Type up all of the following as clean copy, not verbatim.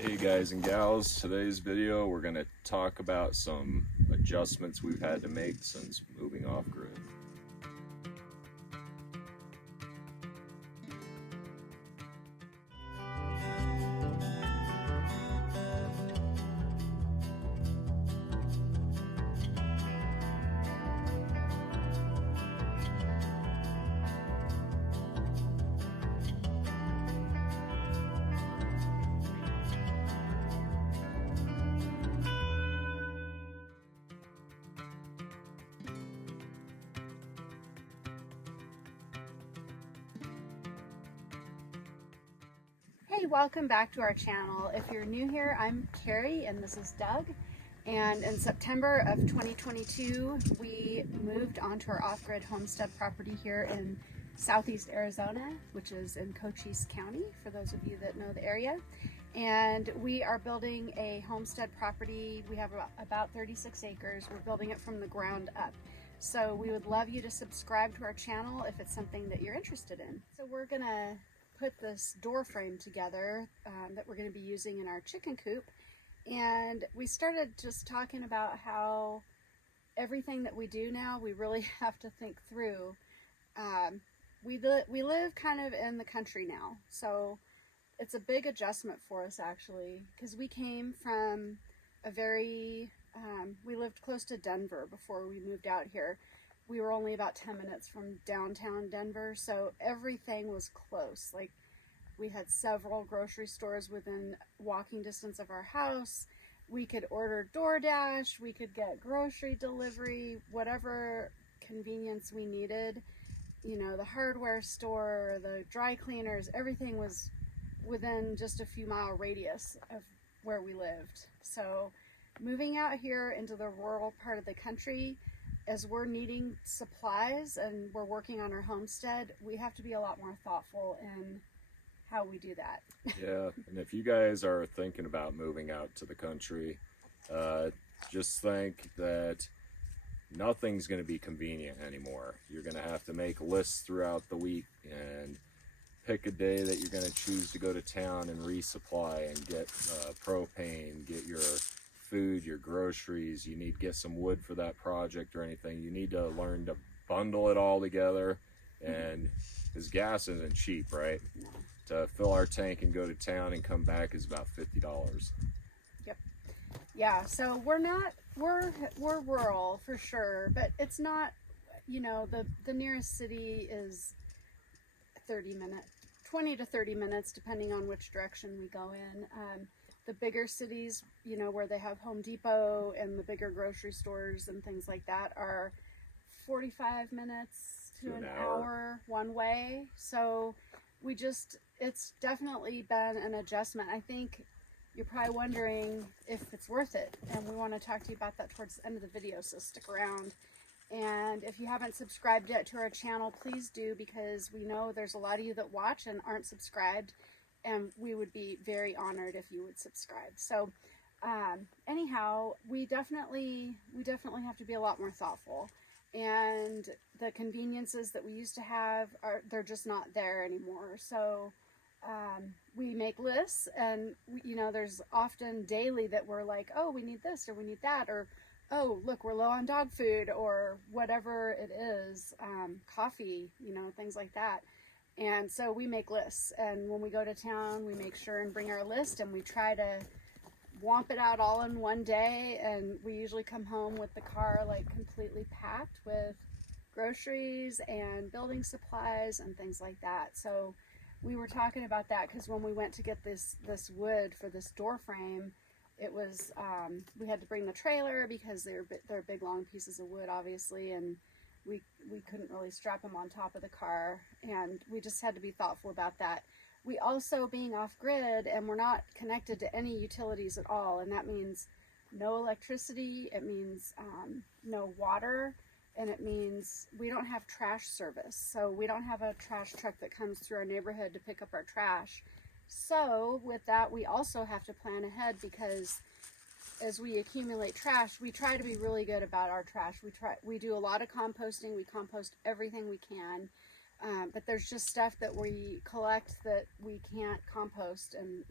Hey guys and gals, today's video we're going to talk about some adjustments we've had to make since moving off grid. Hey, welcome back to our channel. If you're new here, I'm Keri and this is Doug. And in September of 2022, we moved onto our off-grid homestead property here in southeast Arizona, which is in Cochise County, for those of you that know the area. And we are building a homestead property. We have about 36 acres. We're building it from the ground up. So we would love you to subscribe to our channel if it's something that you're interested in. So we're gonna put this door frame together that we're going to be using in our chicken coop, and we started just talking about how everything that we do now we really have to think through. We live kind of in the country now, so it's a big adjustment for us actually, because we came from a very we lived close to Denver before we moved out here. We were only about 10 minutes from downtown Denver, so everything was close. Like, we had several grocery stores within walking distance of our house. We could order DoorDash, we could get grocery delivery, whatever convenience we needed. You know, the hardware store, the dry cleaners, everything was within just a few mile radius of where we lived. So moving out here into the rural part of the country, as we're needing supplies and we're working on our homestead, we have to be a lot more thoughtful in how we do that. Yeah, and if you guys are thinking about moving out to the country, just think that nothing's going to be convenient anymore. You're going to have to make lists throughout the week and pick a day that you're going to choose to go to town and resupply and get propane, get your food, your groceries. You need to get some wood for that project or anything. You need to learn to bundle it all together, and because gas isn't cheap, right? No. To fill our tank and go to town and come back is about $50. Yep. Yeah, so we're rural for sure, but it's not, you know, the nearest city is 20 to 30 minutes depending on which direction we go in. The bigger cities, you know, where they have Home Depot and the bigger grocery stores and things like that, are 45 minutes to an hour one way. So it's definitely been an adjustment. I think you're probably wondering if it's worth it, and we want to talk to you about that towards the end of the video, so stick around. And if you haven't subscribed yet to our channel, please do, because we know there's a lot of you that watch and aren't subscribed, and we would be very honored if you would subscribe. So anyhow, we definitely have to be a lot more thoughtful, and the conveniences that we used to have they're just not there anymore. So we make lists, and you know, there's often daily that we're like, oh, we need this or we need that, or oh, look, we're low on dog food, or whatever it is, coffee, you know, things like that. And so we make lists, and when we go to town, we make sure and bring our list, and we try to whomp it out all in one day. And we usually come home with the car like completely packed with groceries and building supplies and things like that. So we were talking about that because when we went to get this wood for this door frame, it was we had to bring the trailer because they're big long pieces of wood, obviously, and we couldn't really strap them on top of the car, and we just had to be thoughtful about that. We also, being off grid, and we're not connected to any utilities at all, and that means no electricity, it means no water, and it means we don't have trash service. So we don't have a trash truck that comes through our neighborhood to pick up our trash. So with that, we also have to plan ahead, because as we accumulate trash, we try to be really good about our trash. We do a lot of composting. We compost everything we can. But there's just stuff that we collect that we can't compost, and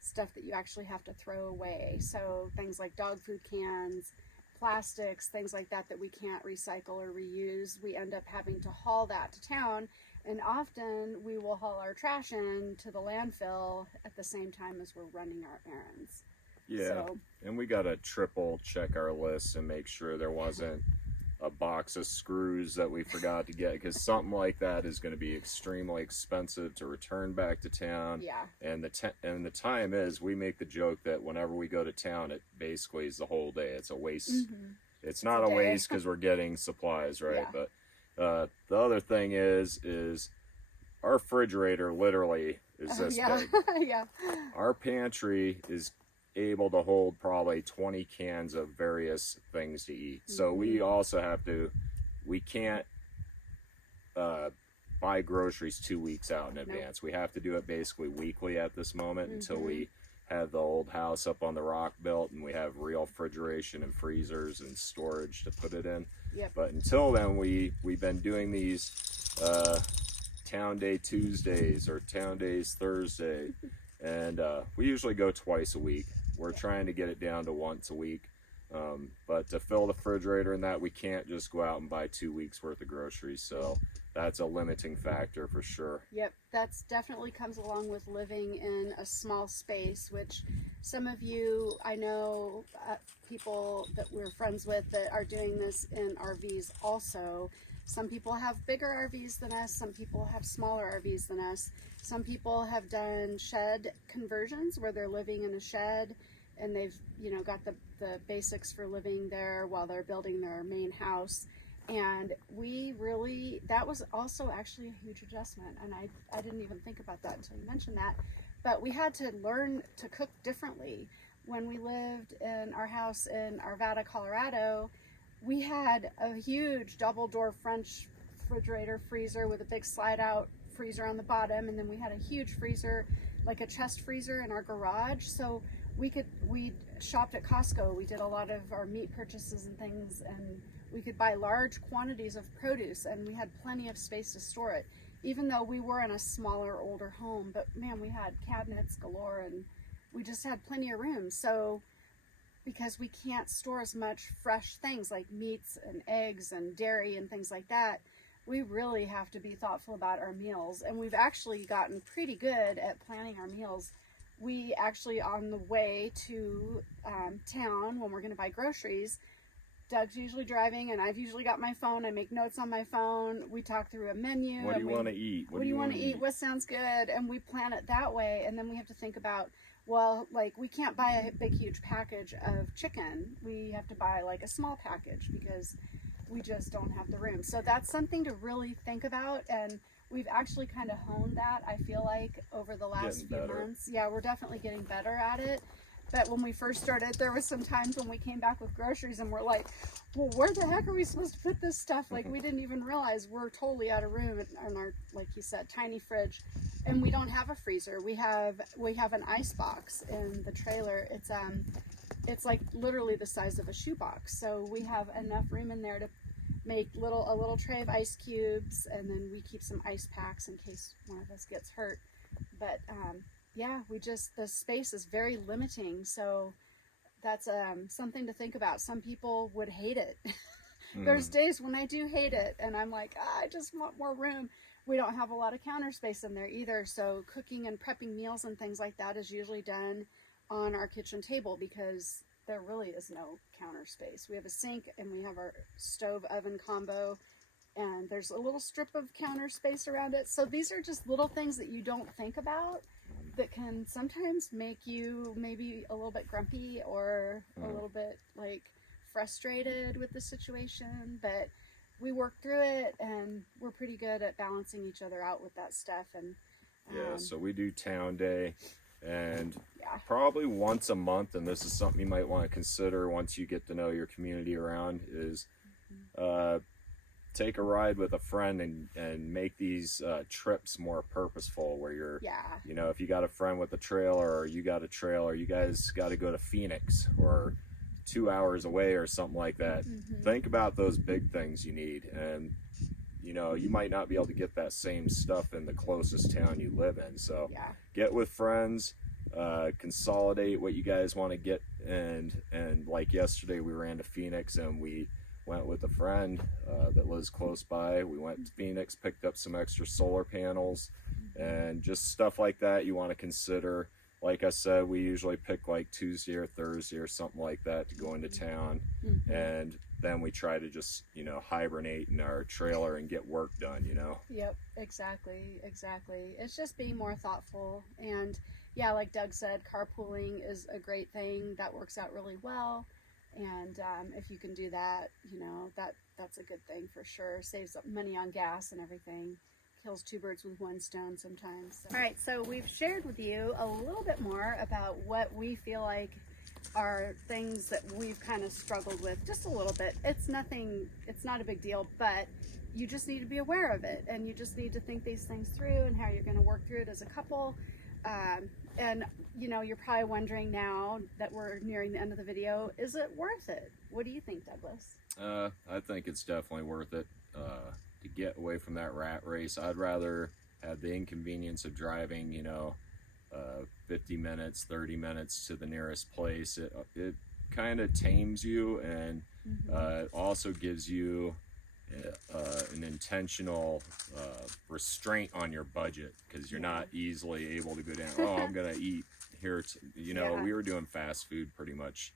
stuff that you actually have to throw away. So things like dog food cans, plastics, things like that we can't recycle or reuse, we end up having to haul that to town. And often we will haul our trash in to the landfill at the same time as we're running our errands. Yeah, So, and we got to triple check our lists and make sure there wasn't a box of screws that we forgot to get, because something like that is going to be extremely expensive to return back to town. yeah. And the time is, we make the joke that whenever we go to town, it basically is the whole day. It's a waste. Mm-hmm. It's not a day. waste because we're getting supplies, right? Yeah. But the other thing is our refrigerator literally is this Yeah. big. Yeah. Our pantry is able to hold probably 20 cans of various things to eat. So we also have to, we can't buy groceries 2 weeks out in advance. We have to do it basically weekly at this moment until we have the old house up on the rock built and we have real refrigeration and freezers and storage to put it in. Yep. But until then, we've been doing these Town Day Tuesdays or Town Days Thursday, and we usually go twice a week. We're trying to get it down to once a week, but to fill the refrigerator and that, we can't just go out and buy 2 weeks worth of groceries, so that's a limiting factor for sure. Yep, that's definitely comes along with living in a small space, which some of you, I know people that we're friends with that are doing this in RVs also. Some people have bigger RVs than us, some people have smaller RVs than us. Some people have done shed conversions where they're living in a shed and they've, got the basics for living there while they're building their main house. And that was also actually a huge adjustment. And I didn't even think about that until you mentioned that. But we had to learn to cook differently. When we lived in our house in Arvada, Colorado, we had a huge double door French refrigerator freezer with a big slide out freezer on the bottom, and then we had a huge freezer, like a chest freezer in our garage. So we shopped at Costco. We did a lot of our meat purchases and things, and we could buy large quantities of produce, and we had plenty of space to store it, even though we were in a smaller, older home. But man, we had cabinets galore, and we just had plenty of room. So because we can't store as much fresh things like meats and eggs and dairy and things like that, we really have to be thoughtful about our meals. And we've actually gotten pretty good at planning our meals. We actually, on the way to town, when we're going to buy groceries, Doug's usually driving and I've usually got my phone. I make notes on my phone. We talk through a menu. What do you want to eat? What do you want to eat? What sounds good? And we plan it that way. And then we have to think about, well, like, we can't buy a big, huge package of chicken. We have to buy like a small package because we just don't have the room. So that's something to really think about. And we've actually kind of honed that, I feel like, over the last few months. Yeah, we're definitely getting better at it. But when we first started, there was some times when we came back with groceries and we're like, well, where the heck are we supposed to put this stuff? Like, we didn't even realize we're totally out of room in our, like you said, tiny fridge. And we don't have a freezer. We have an ice box in the trailer. It's like literally the size of a shoebox. So we have enough room in there to make a little tray of ice cubes, and then we keep some ice packs in case one of us gets hurt. But yeah, the space is very limiting. So that's something to think about. Some people would hate it. There's days when I do hate it, and I'm like, I just want more room. We don't have a lot of counter space in there either. So cooking and prepping meals and things like that is usually done on our kitchen table because there really is no counter space. We have a sink and we have our stove oven combo, and there's a little strip of counter space around it. So these are just little things that you don't think about that can sometimes make you maybe a little bit grumpy or a little bit like frustrated with the situation, but we work through it and we're pretty good at balancing each other out with that stuff. And yeah, so we do Town Day, and probably once a month, and this is something you might want to consider once you get to know your community around, is take a ride with a friend and make these trips more purposeful, where you're, if you got a friend with a trailer or you got a trailer, you guys got to go to Phoenix or 2 hours away or something like that. Think about those big things you need, and you might not be able to get that same stuff in the closest town you live in. So get with friends, consolidate what you guys want to get. And like yesterday, we ran to Phoenix and we went with a friend that lives close by. We went to Phoenix, picked up some extra solar panels, and just stuff like that you want to consider. Like I said, we usually pick like Tuesday or Thursday or something like that to go into town. And then we try to just, you know, hibernate in our trailer and get work done, you know? Yep, exactly. It's just being more thoughtful. And yeah, like Doug said, carpooling is a great thing. That works out really well. And if you can do that, you know, that's a good thing for sure. Saves up money on gas and everything. Kills two birds with one stone sometimes. So. All right, so we've shared with you a little bit more about what we feel like are things that we've kind of struggled with, just a little bit. It's not a big deal, but you just need to be aware of it, and you just need to think these things through and how you're going to work through it as a couple. And you know, you're probably wondering now that we're nearing the end of the video, is it worth it? What do you think, Douglas? I think it's definitely worth it. To get away from that rat race, I'd rather have the inconvenience of driving, you know, 50 minutes, 30 minutes to the nearest place. It kind of tames you, and it also gives you an intentional restraint on your budget, because you're not easily able to go down, oh, I'm gonna eat here, you know. We were doing fast food pretty much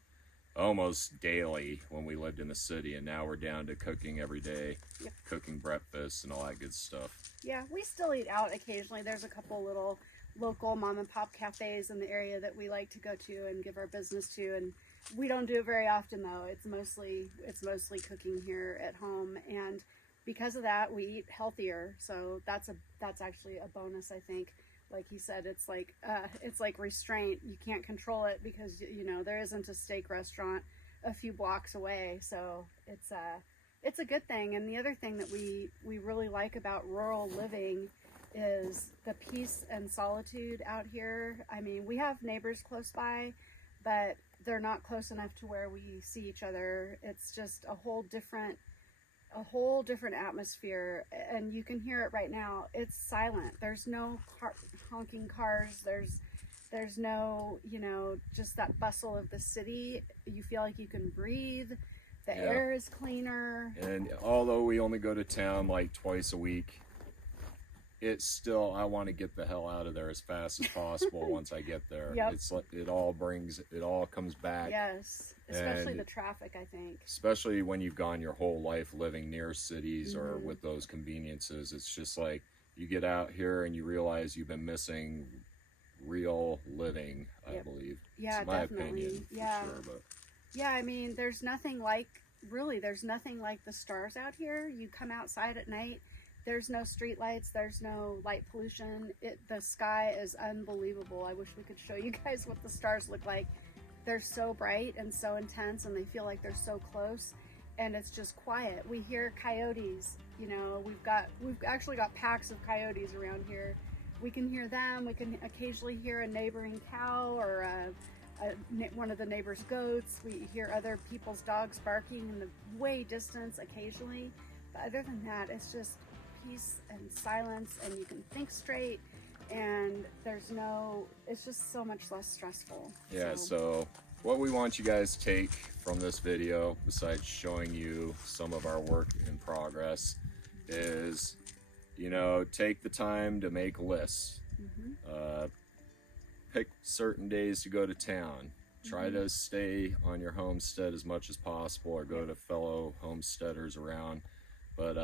almost daily when we lived in the city, and now we're down to cooking every day, cooking breakfast and all that good stuff. Yeah, we still eat out occasionally. There's a couple little local mom and pop cafes in the area that we like to go to and give our business to, and we don't do it very often though. It's mostly cooking here at home, and because of that we eat healthier, so that's actually a bonus, I think. Like he said, it's like restraint. You can't control it because, you know, there isn't a steak restaurant a few blocks away. So it's a good thing. And the other thing that we really like about rural living is the peace and solitude out here. I mean, we have neighbors close by, but they're not close enough to where we see each other. It's just a whole different atmosphere, and you can hear it right now. It's silent. There's no honking cars. There's no, you know, just that bustle of the city. You feel like you can breathe. The air is cleaner. And although we only go to town like twice a week, it's still, I want to get the hell out of there as fast as possible once I get there. It's like it all comes back. Yes, especially the traffic, I think. Especially when you've gone your whole life living near cities or with those conveniences. It's just like you get out here and you realize you've been missing real living, I believe. Yeah, it's my definitely. opinion, for sure, but. Yeah, I mean, there's nothing like the stars out here. You come outside at night, there's no street lights, there's no light pollution. The sky is unbelievable. I wish we could show you guys what the stars look like. They're so bright and so intense, and they feel like they're so close, and it's just quiet. We hear coyotes, you know, we've actually got packs of coyotes around here. We can hear them. We can occasionally hear a neighboring cow or one of the neighbor's goats. We hear other people's dogs barking in the way distance occasionally, but other than that, it's just peace and silence, and you can think straight, and it's just so much less stressful. So what we want you guys to take from this video, besides showing you some of our work in progress, is, you know, take the time to make lists. Pick certain days to go to town. Try to stay on your homestead as much as possible, or go to fellow homesteaders around. But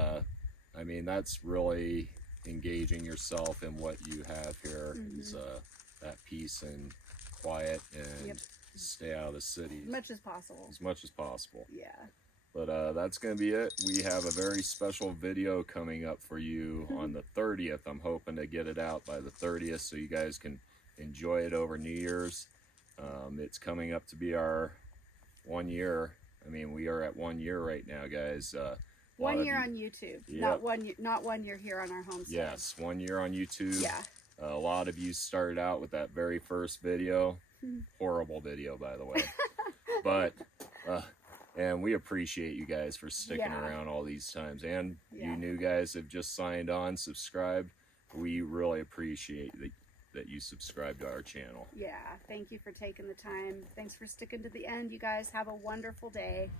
I mean, that's really engaging yourself in what you have here, is that peace and quiet, and stay out of the city as much as possible. Yeah. But that's gonna be it. We have a very special video coming up for you on the 30th. I'm hoping to get it out by the 30th so you guys can enjoy it over New Year's. It's coming up to be our 1 year. I mean, we are at 1 year right now, guys. 1 year on YouTube, not 1 year here on our homestead. Yes, 1 year on YouTube. Yeah. A lot of you started out with that very first video. Horrible video, by the way. But and we appreciate you guys for sticking around all these times, and you new guys have just signed on, subscribed. We really appreciate that that you subscribe to our channel. Yeah, thank you for taking the time. Thanks for sticking to the end, you guys. Have a wonderful day.